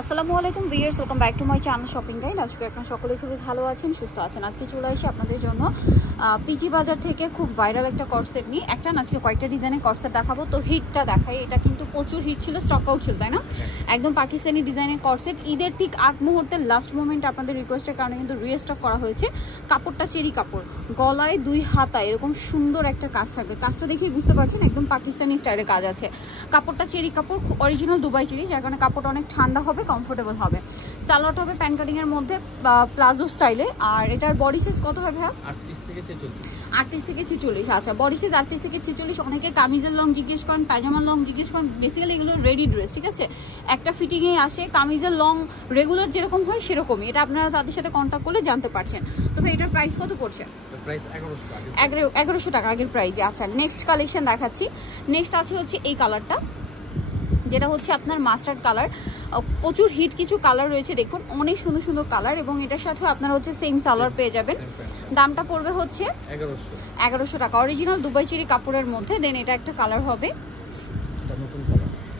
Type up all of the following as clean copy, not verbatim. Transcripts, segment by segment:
আসসালামু আলাইকুম viewers, welcome back to my channel shopping guide. আজকে আপনারা সকলেই খুবই ভালো আছেন, সুস্থ আছেন। আজকে চলে আসি আপনাদের জন্য পিজি বাজার থেকে খুব ভাইরাল একটা কর্সেট নিয়ে। একটা না, আজকে কয়েকটা ডিজাইনের কর্সেট দেখাবো। তো হিটটা দেখাই, এটা কিন্তু প্রচুর হিট ছিল, স্টক আউট ছিল, তাই না? একদম পাকিস্তানি ডিজাইনের কর্সেট, ঈদের ঠিক আগ মুহূর্তের লাস্ট মোমেন্ট আপনাদের রিকোয়েস্টের কারণে কিন্তু রিস্টক করা হয়েছে। কাপড়টা চেরি কাপড়, গলায় 2 হাতা এরকম সুন্দর একটা কাজ থাকবে। কাজটা দেখেই বুঝতে পারছেন একদম পাকিস্তানি স্টাইলের কাজ আছে। কাপড়টা চেরি কাপড়, অরিজিনাল দুবাই চেরি, যার কারণে কাপড়টা অনেক ঠান্ডা হবে, কমফোর্টেবল হবে। সালোয়ারটা হবে প্যান্ট কাটিং এর মধ্যে প্লাজো স্টাইলে। আর এটার বডি সাইজ কত হবে ভাই? 38 থেকে 46। 38 থেকে 46। আচ্ছা, বডি সাইজ 38 থেকে 46। অনেকে কামিজের লং জিজ্ঞেস করেন, পায়জামার লং জিজ্ঞেস করেন। বেসিক্যালি এগুলো রেডি ড্রেস, ঠিক আছে? একটা ফিটিংয়ে আসে, কামিজের লং রেগুলার যেরকম হয় সেরকমই। এটা আপনারা তাদের সাথে কন্ট্যাক্ট করলে জানতে পারছেন। তবে এটার প্রাইস কত পড়ছে? প্রাইস 1100 টাকা। 1100 টাকা আগের প্রাইসে। আচ্ছা, নেক্সট কালেকশন দেখাচ্ছি। নেক্সট আছে হচ্ছে এই কালারটা, যেটা হচ্ছে আপনার মাস্টার্ড কালার। প্রচুর হিট কিছু কালার রয়েছে, দেখুন অনেক সুন্দর সুন্দর কালার। এবং এটার সাথে আপনারা হচ্ছে সেম সালোয়ার পেয়ে যাবেন। দামটা পড়বে হচ্ছে 1100 টাকা, অরিজিনাল দুবাই চেরি কাপড়ের মধ্যে। দেন এটা একটা কালার হবে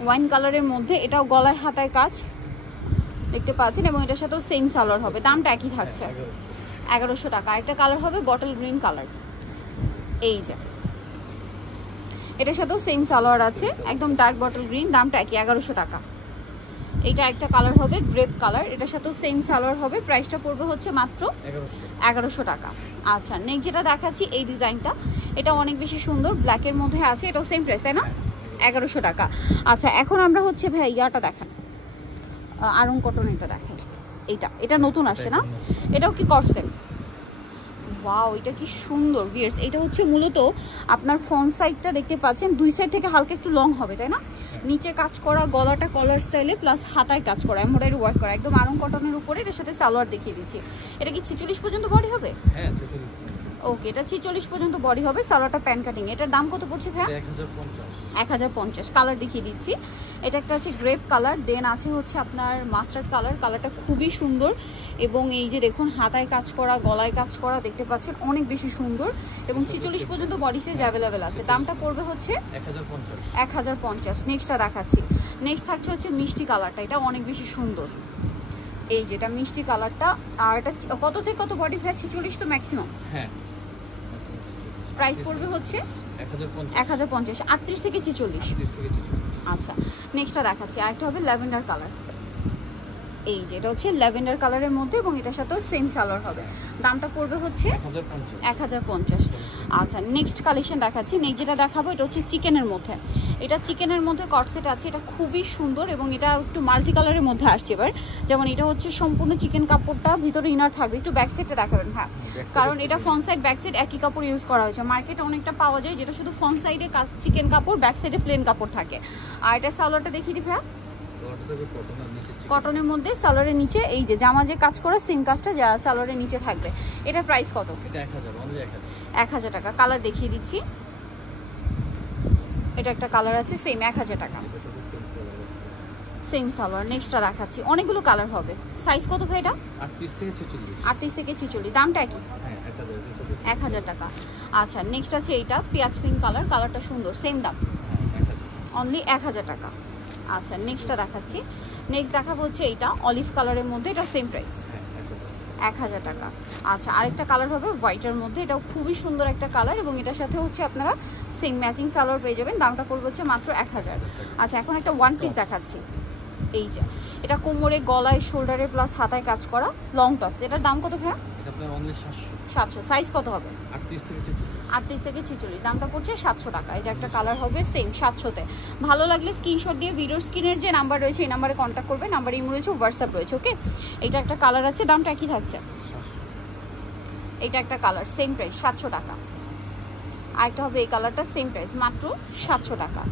ওয়াইন কালারের মধ্যে, এটাও গলায় হাতায় কাজ দেখতে পাচ্ছেন। এবং এটার সাথেও সেম সালোয়ার হবে, দামটা একই থাকছে 1100 টাকা। একটা কালার হবে বটল গ্রিন কালার, এই যে এটার সাথেও সেম সালোয়ার আছে, একদম ডার্ক বটল গ্রিন, দামটা একই 1100 টাকা। এইটা একটা কালার হবে গ্রেপ কালার, এটার সাথেও সেম সালোয়ার হবে, প্রাইসটা পড়বে হচ্ছে মাত্র 1100 টাকা। আচ্ছা, নেক্সট যেটা দেখাচ্ছি এই ডিজাইনটা, এটা অনেক বেশি সুন্দর, ব্ল্যাকের মধ্যে আছে, এটাও সেম প্রাইস, তাই না? 1100 টাকা। আচ্ছা, এখন আমরা হচ্ছে ভাই ইয়াটা দেখান, আরং কটন এটা দেখাই। এটা নতুন আসছে না? এটাও কি কটসেট? ওয়াও, এটা কি সুন্দর ভিউয়ার্স। এটা হচ্ছে মূলত আপনার ফ্রন্ট সাইডটা দেখতে পাচ্ছেন, দুই সাইড থেকে হালকা একটু লং হবে, তাই না? নিচে কাজ করা, গলাটা কলার স্টাইলে, প্লাস হাতায় কাজ করা, এমব্রয়ডারি ওয়ার্ক করা, একদম আরং কটনের উপরে। এটার সাথে সালোয়ার দেখিয়ে দিচ্ছি। এটা কি 46 পর্যন্ত বডি হবে? হ্যাঁ, 46। ওকে, এটা 46 পর্যন্ত বডি হবে, সালোয়ারটা প্যান্ট কাটিং। এটার দাম কত পড়ছে ভাই? 1050। কালার দেখিয়ে দিচ্ছি। এটা একটা আছে গ্রেপ কালার, দেন আছে হচ্ছে আপনার মাস্টার্ড কালার। কালারটা খুবই সুন্দর, এবং এই যে দেখুন হাতায় কাজ করা, গলায় কাজ করা, দেখতে পাচ্ছেন অনেক বেশি সুন্দর। এবং 46 পর্যন্ত বডি সাইজ অ্যাভেলেবেল আছে। দামটা পড়বে হচ্ছে 1050। নেক্সটটা দেখাচ্ছি। নেক্সট থাকছে হচ্ছে মিষ্টি কালারটা, এটা অনেক বেশি সুন্দর। এই যেটা মিষ্টি কালারটা। আর এটা কত থেকে কত বডি ভাই? 46 তো ম্যাক্সিমাম। হ্যাঁ, প্রাইস পড়বে হচ্ছে 1050। 38 থেকে 46। আচ্ছা, নেক্সটটা দেখাচ্ছি। আরেকটা হবে ল্যাভেন্ডার কালার, এই যে এটা হচ্ছে ল্যাভেন্ডার কালারের মধ্যে, এবং এটার সাথেও সেম সালোয়ার হবে। দামটা পড়বে হচ্ছে 1050। আচ্ছা, নেক্সট কালেকশন দেখাচ্ছি। নেক্সট যেটা দেখাবো এটা হচ্ছে চিকেনের মধ্যে। এটা চিকেনের মধ্যে কটসেট আছে, এটা খুবই সুন্দর, এবং এটা একটু মাল্টি কালারের মধ্যে আসছে এবার। যেমন এটা হচ্ছে সম্পূর্ণ চিকেন কাপড়টা, ভিতরে ইনার থাকবে। একটু ব্যাক সাইডটা দেখাবেন। হ্যাঁ, কারণ এটা ফ্রন্ট সাইড ব্যাক সাইড একই কাপড় ইউজ করা হয়েছে। মার্কেটে অনেকটা পাওয়া যায় যেটা শুধু ফ্রন্ট সাইডে চিকেন কাপড়, ব্যাক সাইডে প্লেন কাপড় থাকে। আর এটা সালোয়ারটা দেখিয়ে দিই ভাইয়া, কটনের মধ্যে, সালোয়ারের নিচে এই যে জামা যে কাজ করা সেম কাজটা যা সালোয়ারের নিচে থাকবে। এটার প্রাইস কত? এটা 1000 টাকা। কালার দেখিয়ে দিচ্ছি। এটা একটা কালার আছে সেম 1000 টাকা, সেম সালোয়ার। নেক্সটটা দেখাচ্ছি, অনেকগুলো কালার হবে। সাইজ কত ভাই এটা? 38 থেকে 46। দামটা কি? 1000 টাকা। আচ্ছা, নেক্সট আছে এইটা পেঁয়াজ পিঙ্ক কালার, কালারটা সুন্দর, সেম দাম অনলি 1000 টাকা। আচ্ছা, নেক্সটটা দেখাচ্ছি। নেক্সট দেখাবো হচ্ছে এইটা অলিভ কালারের মধ্যে, এটা সেম প্রাইস 1000 টাকা। আচ্ছা, আরেকটা কালার হবে হোয়াইটের মধ্যে, এটাও খুবই সুন্দর একটা কালার, এবং এটার সাথে হচ্ছে আপনারা সেম ম্যাচিং সালোয়ার পেয়ে যাবেন। দামটা পড়বে হচ্ছে মাত্র 1000। আচ্ছা, এখন একটা ওয়ান পিস দেখাচ্ছি। এই যে এটা কোমরে, গলায়, শোল্ডারে প্লাস হাতায় কাজ করা লং টপস। এটার দাম কত ভাইয়া? এটা আপনার অনলি 700। সাইজ কত হবে? 38 থেকে 46। দামটা পড়ছে 700 টাকা। এটা একটা কালার হবে সেম 700-তে। ভালো লাগলে স্ক্রিনশট দিয়ে ভিডিওর স্ক্রিনের যে নাম্বার রয়েছে এই নাম্বারে কন্ট্যাক্ট করবেন। নাম্বার ইমো রয়েছে, হোয়াটসঅ্যাপ রয়েছে। ওকে, এটা একটা কালার আছে, দামটা একই থাকছে। এটা একটা কালার সেম প্রাইস 700 টাকা। আরেকটা হবে এই কালারটা, সেম প্রাইস মাত্র 700 টাকা।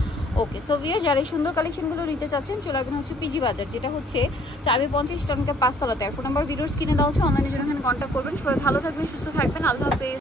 ওকে, সো ভিউয়ার যারা এই সুন্দর কালেকশনগুলো নিতে চাচ্ছেন চলে আসবেন হচ্ছে পিজি বাজার, যেটা হচ্ছে 450 টাকা 5 তলাতে। আর ফোন নাম্বার ভিডিওর স্ক্রিনে দেওয়া হচ্ছে, অনলাইনে জন্য এখানে কন্ট্যাক্ট করবেন। সবাই ভালো থাকবেন, সুস্থ থাকবেন, আল্লাহ হাফেজ।